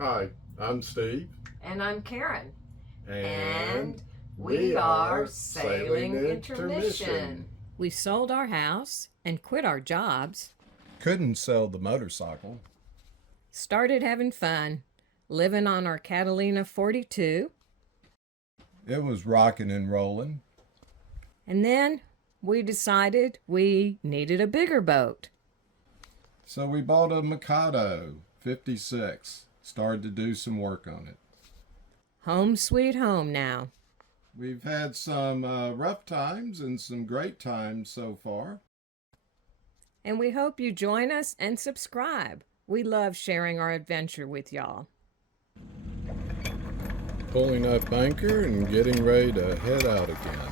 Hi, I'm Steve. And I'm Karen. And we are Sailing Intermission. We sold our house and quit our jobs. Couldn't sell the motorcycle. Started having fun, living on our Catalina 42. It was rocking and rolling. And then we decided we needed a bigger boat. So we bought a Mikado 56. Started to do some work on it. Home sweet home now. We've had some rough times and some great times so far. And we hope you join us and subscribe. We love sharing our adventure with y'all. Pulling up anchor and getting ready to head out again.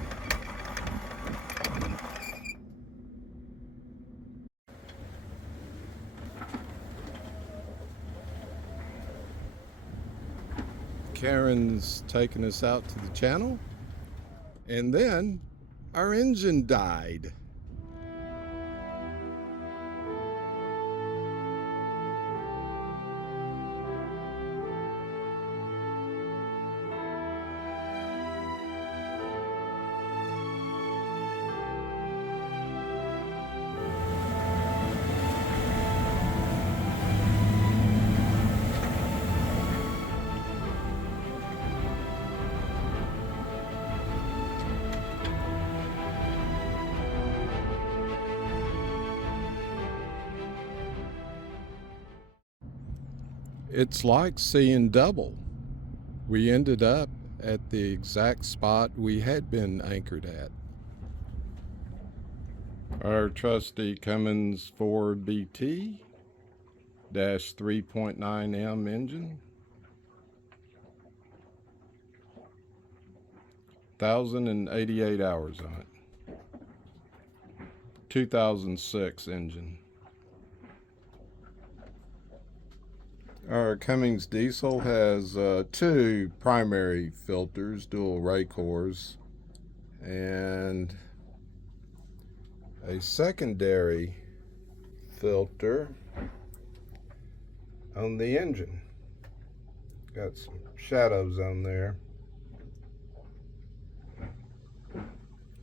Karen's taking us out to the channel, and then our engine died. It's like seeing double. We ended up at the exact spot we had been anchored at. Our trusty Cummins 4BT 3.9M engine. 1,088 hours on it. 2006 engine. Our Cummins diesel has two primary filters, dual ray cores, and a secondary filter on the engine. Got some shadows on there.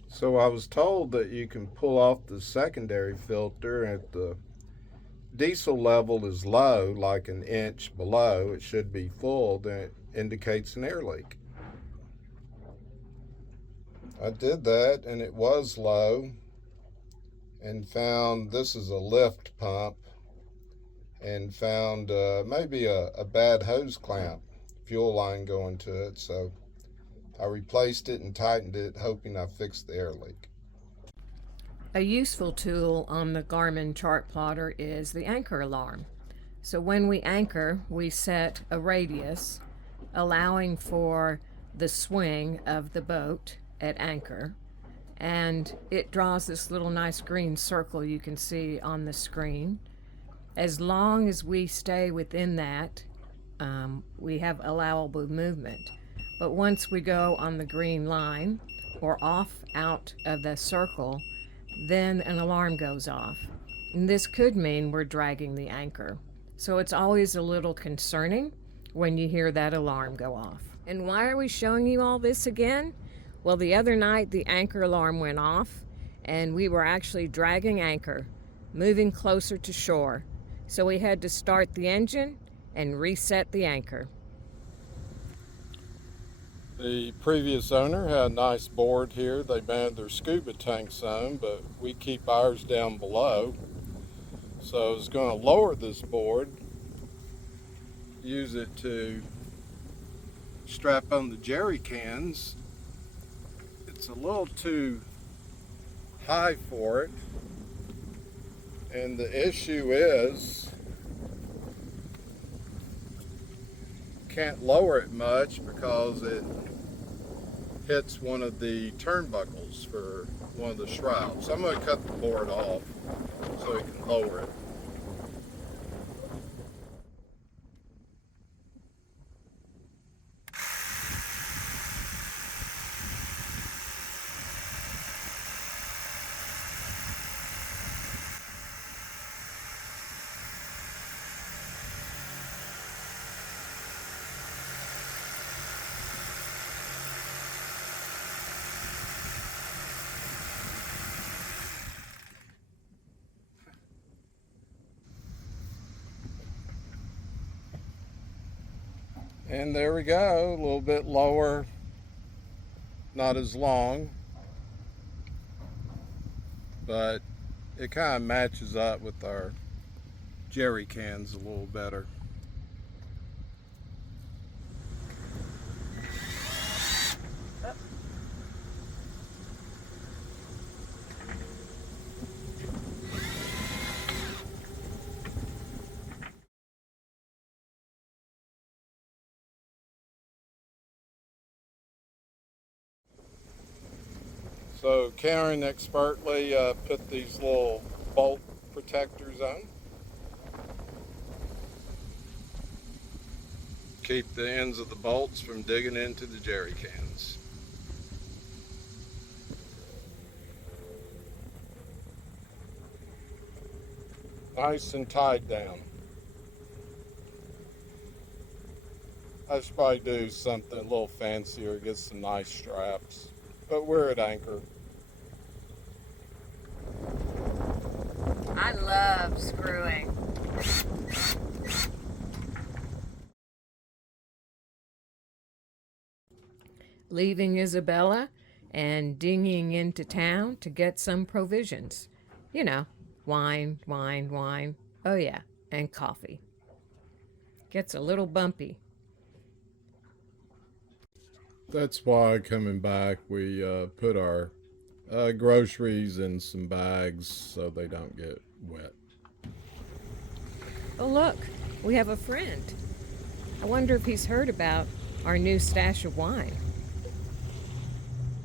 So I was told that you can pull off the secondary filter at the diesel level is low, like an inch below. It should be full, then it indicates an air leak. I did that and it was low, and found this is a lift pump, and found maybe a bad hose clamp, fuel line going to it. So I replaced it and tightened it, hoping I fixed the air leak. A useful tool on the Garmin chart plotter is the anchor alarm. So when we anchor, we set a radius, allowing for the swing of the boat at anchor, and it draws this little nice green circle you can see on the screen. As long as we stay within that, we have allowable movement. But once we go on the green line or off out of the circle, then an alarm goes off. And this could mean we're dragging the anchor. So it's always a little concerning when you hear that alarm go off. And why are we showing you all this again? Well, the other night the anchor alarm went off and we were actually dragging anchor, moving closer to shore. So we had to start the engine and reset the anchor. The previous owner had a nice board here they manned their scuba tanks on, but we keep ours down below. So I was going to lower this board, use it to strap on the jerry cans. It's a little too high for it, and the issue is can't lower it much because it hits one of the turnbuckles for one of the shrouds. So I'm going to cut the board off so we can lower it. And there we go, a little bit lower, not as long, but it kind of matches up with our jerry cans a little better. So Karen expertly put these little bolt protectors on. Keep the ends of the bolts from digging into the jerry cans. Nice and tied down. I should probably do something a little fancier, get some nice straps, but we're at anchor. I love screwing. Leaving Isabella and dinghying into town to get some provisions. You know, wine, wine, wine. Oh, yeah, and coffee. Gets a little bumpy. That's why coming back we put our groceries in some bags so they don't get wet. Oh, look, we have a friend. I wonder if he's heard about our new stash of wine.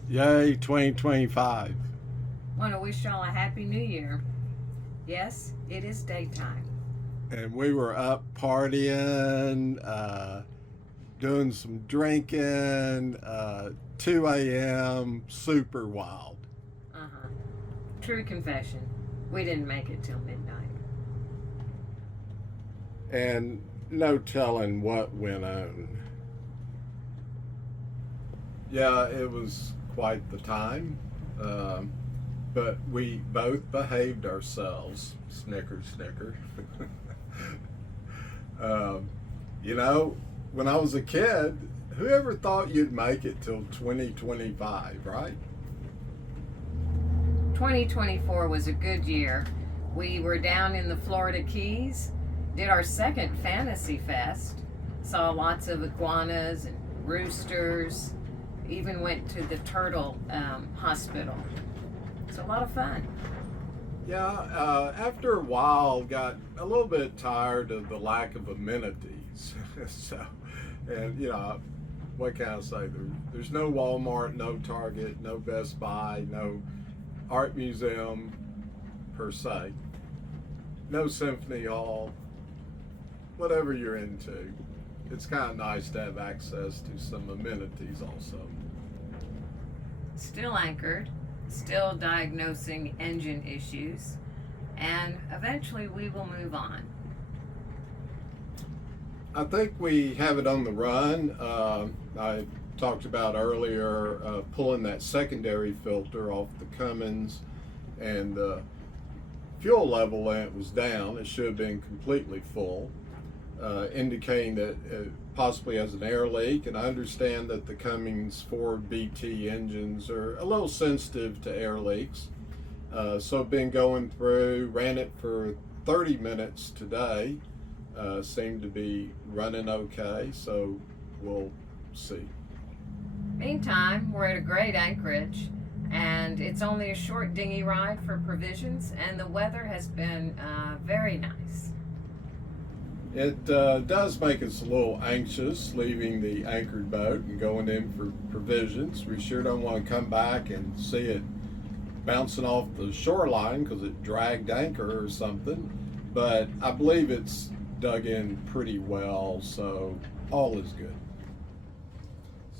Yay, 2025. Want to wish y'all a happy new year. Yes, it is daytime. And we were up partying, doing some drinking, 2 a.m., super wild. Uh-huh. True confession. We didn't make it till midnight. And no telling what went on. Yeah, it was quite the time, but we both behaved ourselves. Snicker, snicker. You know, when I was a kid, whoever thought you'd make it till 2025, right? 2024 was a good year. We were down in the Florida Keys, did our second Fantasy Fest, saw lots of iguanas and roosters, even went to the turtle hospital. It's a lot of fun. Yeah, after a while, got a little bit tired of the lack of amenities. So, and you know, what can I say? There's no Walmart, no Target, no Best Buy, no art museum per se, no symphony hall, whatever you're into. It's kind of nice to have access to some amenities also. Still anchored, still diagnosing engine issues, and eventually we will move on. I think we have it on the run. I talked about earlier pulling that secondary filter off the Cummins, and the fuel level in it was down. It should have been completely full, indicating that it possibly has an air leak. And I understand that the Cummins Ford BT engines are a little sensitive to air leaks. So I've been going through, ran it for 30 minutes today. Seemed to be running okay, so we'll see. Meantime, we're at a great anchorage, and it's only a short dinghy ride for provisions, and the weather has been very nice. It does make us a little anxious leaving the anchored boat and going in for provisions. We sure don't want to come back and see it bouncing off the shoreline because it dragged anchor or something, but I believe it's dug in pretty well, so all is good.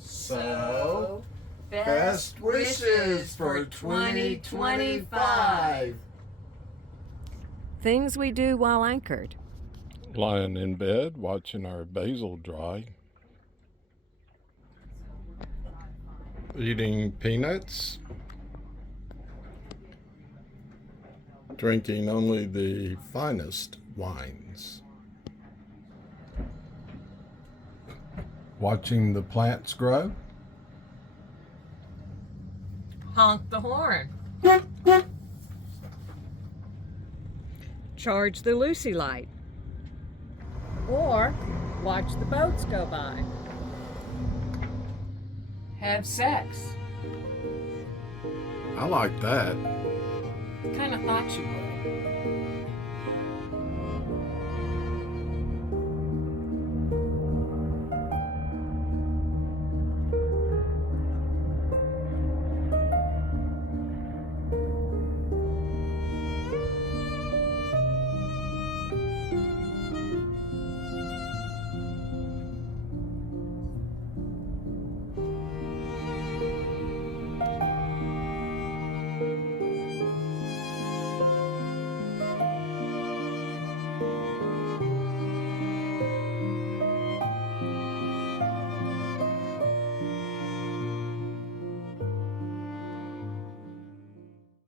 So, best wishes for 2025. Things we do while anchored. Lying in bed, watching our basil dry. Eating peanuts. Drinking only the finest wines. watching the plants grow. Honk the horn. Charge the Lucy light. Or watch the boats go by. Have sex. I like that. Kind of thought you would.